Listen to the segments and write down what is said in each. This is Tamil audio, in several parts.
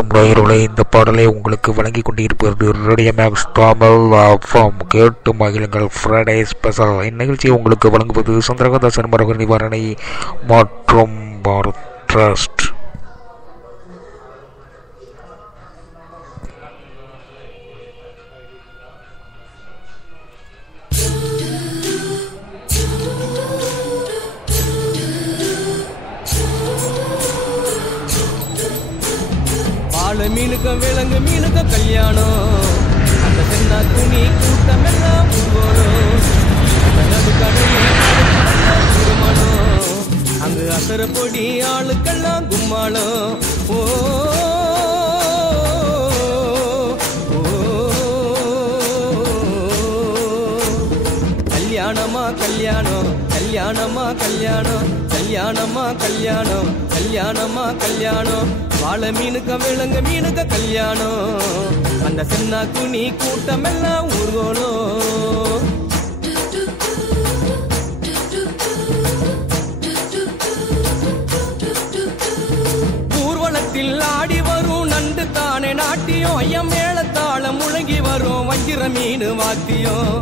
வணக்கம் நேயர்களே, இந்த பாடலை உங்களுக்கு வழங்கி கொண்டிருப்பது ரேடியோ மேக்ஸ் தமிழ் எஃப்எம். கேட்டு மகிழுங்கள். ஃப்ரைடே ஸ்பெஷல் இந்நிகழ்ச்சியை உங்களுக்கு வழங்குவது சந்திரகாந்தாசன் மரபு நிவாரணை மற்றும் பாரத் ட்ரஸ்ட். மீனுக்க விலங்கு மீனுக்க கல்யாணம், அந்த தென்னா துணி கூட்டம் எல்லாம் ஊர்வலம், திருமணம், அங்கு அசர பொடி ஆளுக்கெல்லாம் கும்மாளம். ஓ கல்யாணமா கல்யாணம், கல்யாணமா கல்யாணம், கல்யாணமா கல்யாணம், கல்யாணமா கல்யாணம். வாழை மீனுக்க விலங்கு மீனுக்க கல்யாணம், அந்த சென்னா துணி கூட்டம் எல்லாம் ஊர்வலம். ஊர்வலத்தில் ஆடி வரும் நண்டு தானே நாட்டியம், ஐயம் மேளத்தாளம் முழங்கி வரும் வஞ்சிர மீன் வாத்தியம்.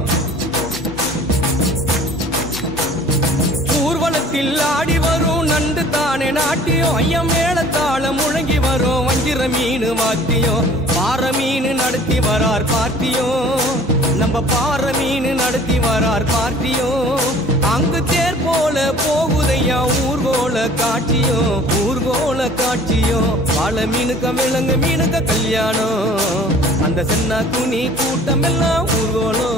ஊர்வலத்தில் ஆடி வரும் நண்டு தானே நாட்டியம், ஐயம் மேளத்தாளம் முழங்கி வரும் வஞ்சிர மீன் வாத்தியம். பாறை மீன் நடத்தி வரார் பார்ட்டியும், நம்ம பாறை மீன் நடத்தி வரார் பார்ட்டியும். அங்கு தேர் போல போகுதையா ஊர்கோல காட்சியும், ஊர்கோல காட்சியும். வாழை மீனுக்க விலங்கு மீனுக்க கல்யாணம், அந்த சென்னா துணி கூட்டம் எல்லாம் ஊர்கோலம்.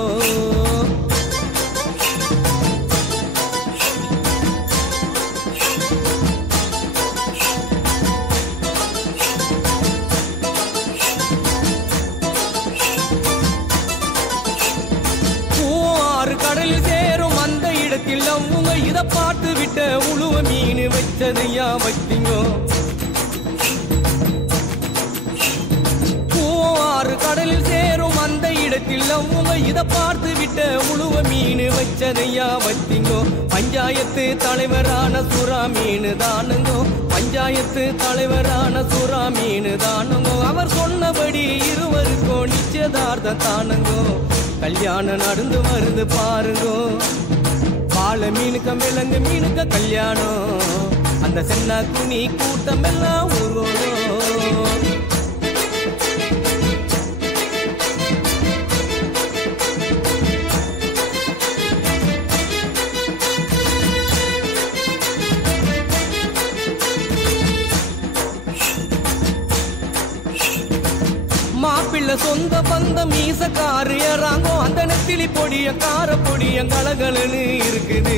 கடலில் சேரும் அந்த இடத்தில் அவங்க இத பார்த்து விட்ட உழுவ மீன் வச்சதையா வச்சிங்கோ. பூவாறு கடலில் சேரும் அந்த இடத்தில் அவங்க இத பார்த்து விட்ட உழுவ மீன் வச்சதையா வச்சிங்கோ. பஞ்சாயத்து தலைவரான சுறா மீன் தானுங்கோ, பஞ்சாயத்து தலைவரான சுறா மீன் தானுங்கோ. அவர் சொன்னபடி இருவருக்கும் நிச்சயதார்த்தம் தானுங்கோ. கல்யாணம் நடந்து வருது பாருங்கோ. வாழை மீனுக்க விலங்கு மீனுக்க கல்யாணம், அந்த சென்னா துணி கூட்டம் எல்லாம் ஊர்வலம். மாப்பிள்ள சொந்த பந்தம் மீசக்காரு ஏறாங்கோ, அந்த நெத்திலி பொடிய கார பொடிய கலகலன்னு இருக்குது.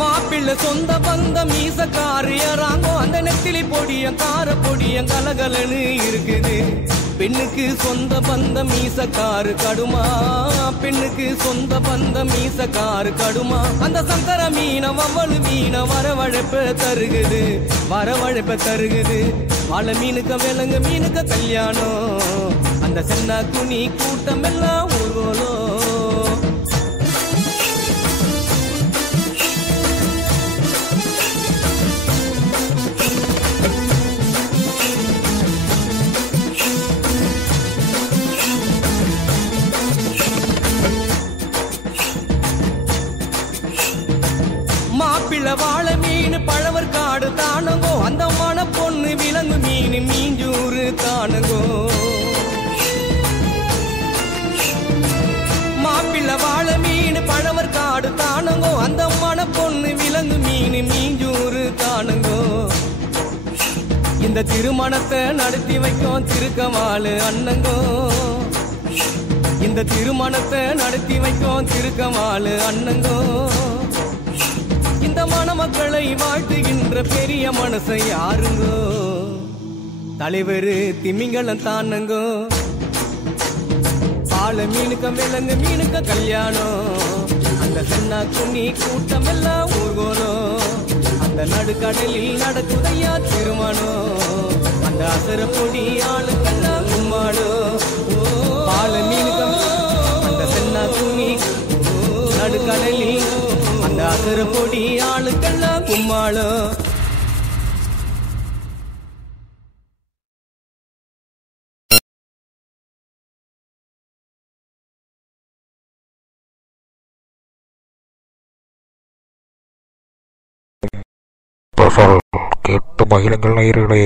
மாப்பிள்ள சொந்த பந்தம் மீசக்காரு ஏறாங்கோ, அந்த நெத்திலி பொடிய கார பொடிய கலகலன்னு இருக்குது. பெண்ணுக்கு சொந்த பந்தம் மீசக்காரு கடுமா, பெண்ணுக்கு சொந்த பந்தம் மீசக்காரு கடுமா. அந்த சங்கர மீன வவ்வளு மீன வரவழைப்ப தருகுது, வரவழைப்ப தருகுது. வாழை மீனுக்க விலங்கு மீனுக்க கல்யாணம், அந்த சென்னா துணி கூட்டம் எல்லாம் ஊர்வலம். மாப்பிள்ள வாழை மீன் பழவர் காடு தானுங்கோ, அந்த மன பொண்ணு விலங்கு மீன் மீஞ்சூறு தானுங்கோ. மாப்பிள்ள வாழை மீன் பழவர் காடு தானுங்கோ, அந்த மன பொண்ணு விலங்கு மீன் மீஞ்சூறு தானுங்கோ. இந்த திருமணத்தை நடத்தி வைக்கும் திருக்கமாலு அண்ணங்கோ, இந்த திருமணத்தை நடத்தி வைக்கும் திருக்கமாலு அண்ணங்கோ. இந்த மணமக்களை வாழ்த்துகின்ற பெரிய மனசை யாருங்கோ, தலைவர் திமிங்கலம் தானுங்கோ. வாழை மீனுக்க விலங்கு மீனுக்க கல்யாணம், அந்த சென்னா துணி கூட்டம் எல்லாம் ஊர்வலம். அந்த நடுக்கடலில் நடக்குதையா திருமணம், அந்த அசர பொடி ஆளுக்கெல்லாம் கும்மாளம். வாழை மீனுக்க அந்த சென்னா துணி நடுக்கடலில் அந்த அசர பொடி ஆளுக்கெல்லாம் கும்மாளம். ஸ்பெஷல் கேட்டு மகிழுங்கள் நேயர்களே.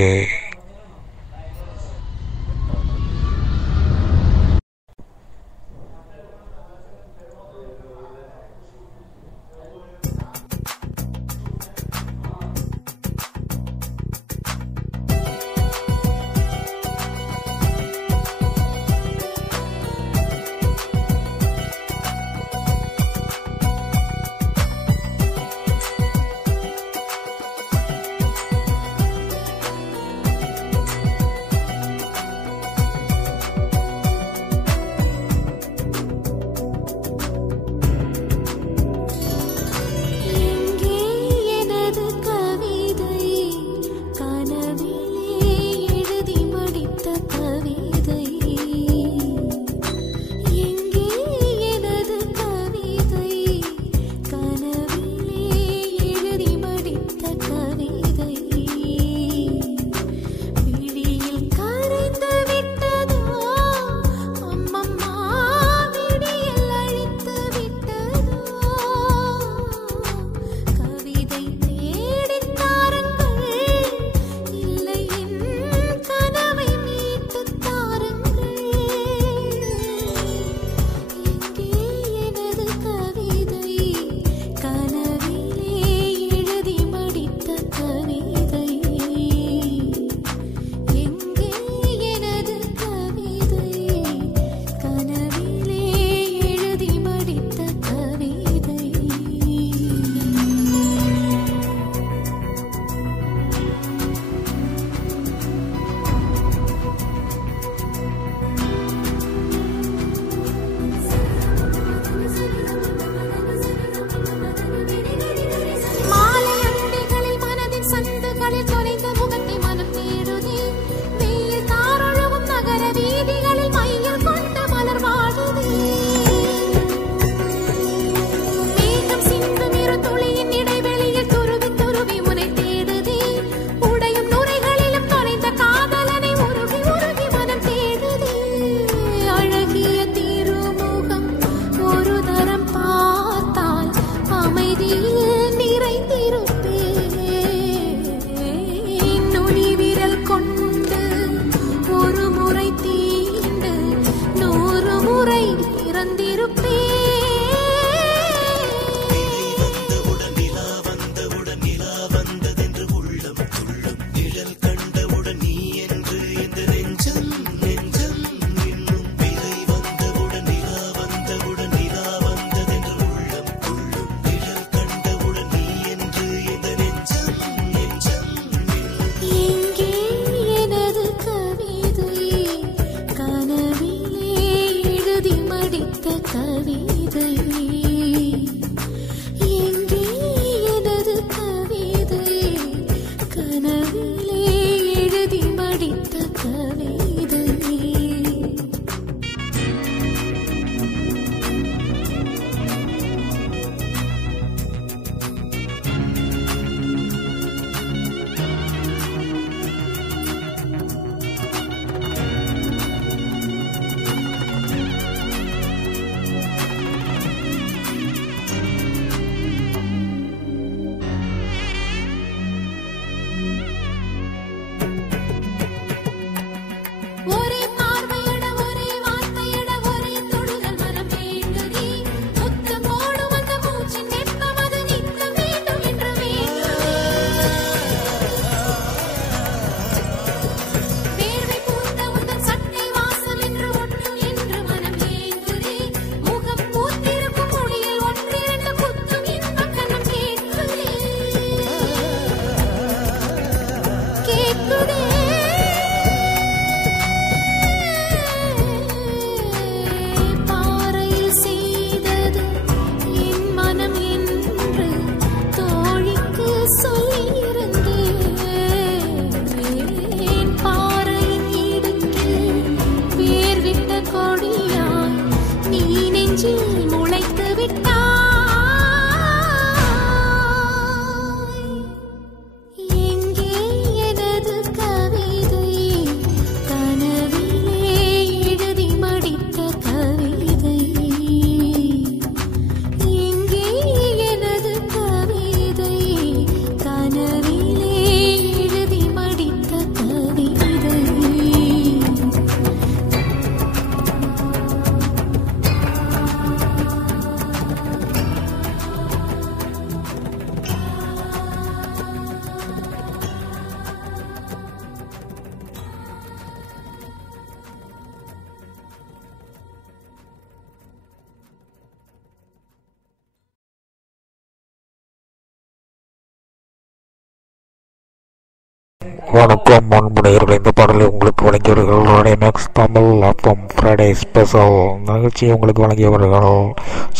வணக்கம் அன்புடையர்கள். இந்த பாடலை உங்களுக்கு வழங்கியவர்கள் Radio Max Tamil FM Friday special நிகழ்ச்சியை உங்களுக்கு வழங்கியவர்கள்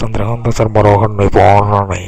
சந்திரகாந்த சர்மரோகன் போராணி.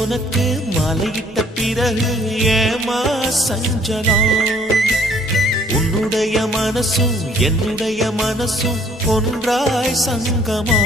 உனக்கு மாலையிட்ட பிறகு ஏமா சஞ்சலம்? உன்னுடைய மனசும் என்னுடைய மனசும் ஒன்றாய் சங்கமா?